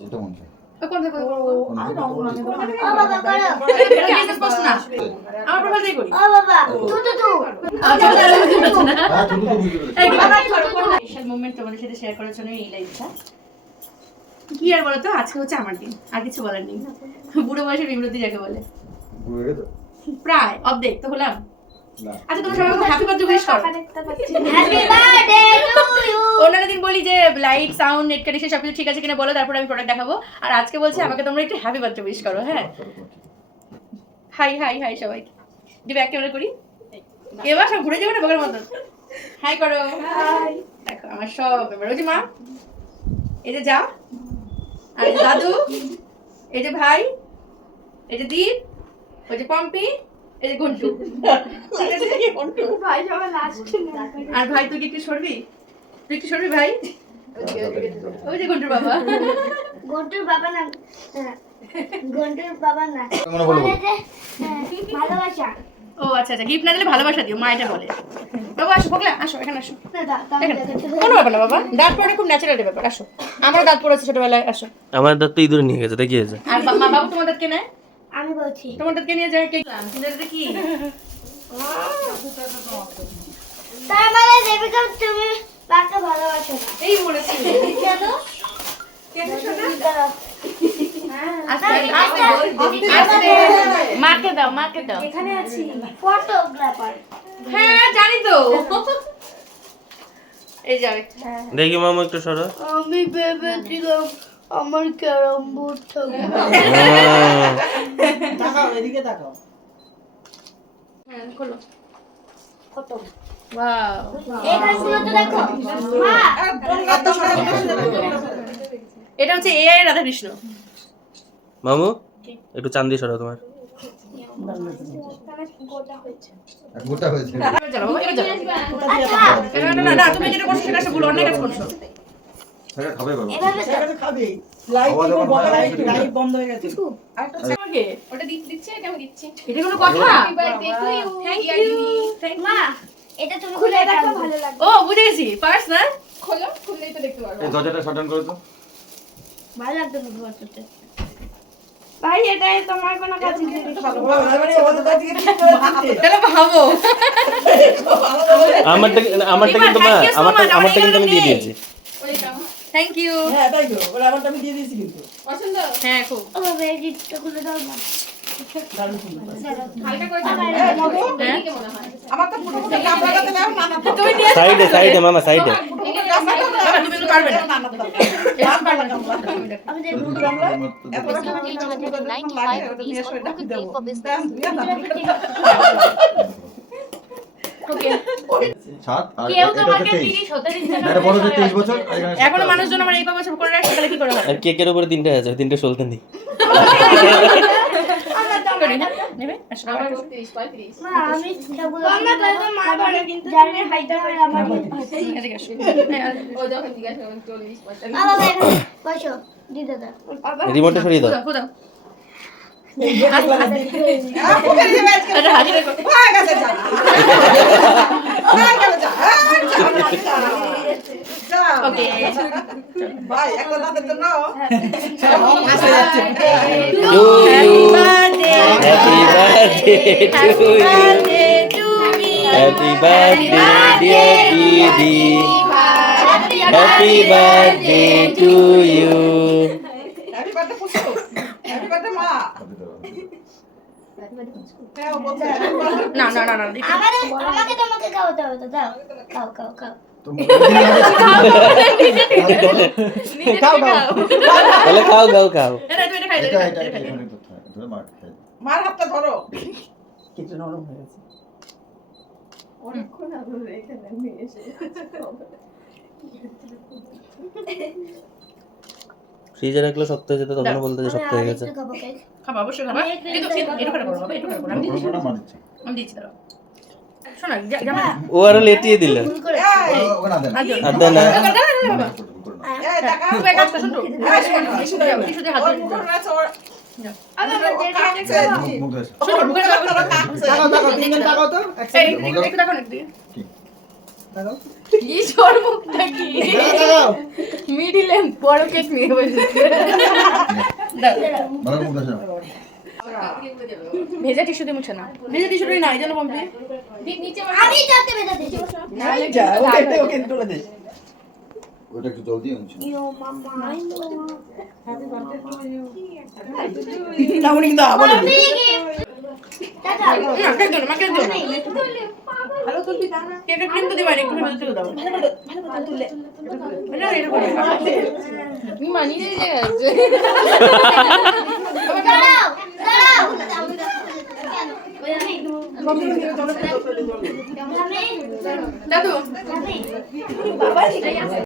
যেটা মন চায় ও, কোন থেকে করব? কোন দিকে করব? ও বাবা করো এটা business person না। আমার প্রোফাইল দিয়ে করি। ও বাবা তু তু তু। আচ্ছা, আচ্ছা, আচ্ছা, না। হ্যাঁ কি আর বলো তো আজকে হচ্ছে আমার দিন। আর কিছু বলার নেই। বুড়ো বয়সে বিমরতি যাকে বলে। প্রায় অর্ধেক তো হলাম। আচ্ছা তোমার সবাই হ্যাপি বার্থডে উইশ করো। হ্যাপি বার্থডে টু ইউ অন্যান্য দিন বলি যে লাইট সাউন্ড নেট কানেকশন সবকিছু ঠিক আছে কিনা বলো তারপর আমি প্রোডাক্ট দেখাবো। আর আজকে বলছি আমাকে তোমরা একটু হ্যাপি বার্থডে উইশ করো হ্যাঁ। হাই হাই হাই সবাই দি ব্যাক ক্যামেরা করি? এবার সব ঘুরে যাবে না বগের মতন? হাই করো। দেখো আমার সব এবার ওই যে মা এই যে যা আর দাদু এই যে ভাই এই যে দীপ ওই যে পম্পি এই ঘন্টু ঠিক আছে আর ভাই তুই কি একটু সরবি? তুই একটু সরবি ভাই? ওই যে ঘন্টুর বাবা। গন্টুর বাবা না হ্যাঁ, গন্টুর বাবা না। হ্যাঁ, ভালোবাসা। ও আচ্ছা আচ্ছা গিফট না দিলে ভালোবাসা দিও মা এটা বলে। বাবা আসো বকলা আসো এখানে আসো। কোনো ব্যাপার না বাবা। দাঁত পড়াটা খুব ন্যাচারাল ব্যাপার আসো। আমার দাঁত পড়েছে ছোটবেলায় আসো। আমার দাঁত তো ইঁদুরে নিয়ে গেছে হয়েছে আর মা বাবু তোমার দাঁত কে নেয়? আমি বলছি। তোমার দাঁত কে নিয়ে যায় কে কিন্তু এটা কি? তার মানে দেবিকা তুমি মাকে ভালোবাসো না। এই বলেছি। কেন? আস্তে আস্তে মাকে দাও মাকে দাও। এখানে আছি। ফটোগ্রাফার। হ্যাঁ জানি তো। এই যাবে দেখি মামা একটু সরো। আমি ভেবেছিলাম আমার ক্যারাম বোর্ড থাকবে। হ্যাঁ খোলো। ফটো ওয়াও এই গাছগুলো তো দেখো মা। এটা হচ্ছে এআই রাধা কৃষ্ণ মামু একটু চান্দি সরো তোমার। গোটা হয়েছে। আচ্ছা। না, না না তুমি যেটা করছ সেটা ভুল অন্য কাজ করছ সেটা খাবে বাবা। এভাবে তো খাওয়া দাওয়া বন্ধ হয়ে গেছে। বন্ধ হয়ে গেছে আমাকে ওটা দিতে এটা আমি দিচ্ছি। এটা কোনো কথা? Happy birthday to you thank you thank মা এটা তুমি খুলে রাখো ভালো লাগবে। ও বুঝে গেছি। পার্স না? খোলো খুললেই তো দেখতে পারব। এই দরজাটা shut করে দাও। ভালো লাগবে বুঝতে পারতে ভাই এটা তোমার কোনো কাজ তাহলে ভাবো। আমারটা আমারটা কিন্তু মা আমারটা আমারটা কিন্তু আমি দিয়ে দিয়েছি। থ্যাংক ইউ হ্যাঁ তাই তো ওরা আমারটা আমি দিয়ে দিয়েছি কিন্তু। পছন্দ? হ্যাঁ খুব। ও বেজিটা খুলে দাও না। হ্যাঁ? মনে হয়। আমার সাইডে সাইডে মামা সাইডে বাবা, তুমি এগুলো পারবে না এরকম পারবে না তুমি দেখো। আমি দেখব ওকে সাত, আর কেউ তোমাকে তেইশ। তিরিশ হতে দিচ্ছে না এটা বড় হচ্ছে তেইশ বছর, এখনও মানুষজন আমার এই বছর করে রাখছে তাহলে কি করে আর কেকের উপরে তিনটে আছে? তিনটে সলতে নেই করি? নেবে আসো, বাবা। আমার 30 35 মা আমি সবগুলো আমরা তো মা বলে কিন্তু জানি হাইটা আমার এদিকে আসো। আর- ও যখন জিজ্ঞাসা করলাম 40 45 বাবা এখানে বসো দি দাদা। রিমোটটা সরিয়ে দাও। Happy birthday, birthday to happy birthday to me. Happy birthday dear দিদি happy birthday to you happy birthday Pushpa happy birthday মা হ্যাঁ ও বলছে না না না না আমাকে তোমাকে খাওয়াতে হবে তো দাও খাও খাও খাও। খাও, খাও। খাও মার হাতটা ধরো। কিছু নরম হয়ে গেছে। অনেকক্ষণ আগে এখানে নিয়ে এসে। ফ্রিজে রাখলে শক্ত হয়ে যেত তখন বলতে যে শক্ত হয়ে গেছে খাব অবশ্যই খাব। কিন্তু একটু করে করব, একটু করে করব। আমি দিচ্ছি, আমি দিচ্ছি, দাঁড়াও। ও আরও লেটিয়ে দিল দেখো। কি? কি কি? মিডিলে বড় কেক নিয়ে বসেছে। ভালো মুখ দেশ ভেজা টিস্যু দিয়ে মুছে না ভেজা টিস্যুটাই নাই জানো পম্পি। আমি যাতে বেঁধে দিচ্ছি যা, ওকে ওকে তুলে দে। ওটা একটু জল দিয়ে মুছে মামা। না উনি কিন্তু আবার টাটা না কেক না মা কেক দিও না ভালো তুলবি তা না কেকটা ক্রিম তো দিবা একটু ভেজা তুলে দাও। না এটা করে মানি দিয়ে গেছে দাঁড়াও দাঁড়াও দাদু যাবে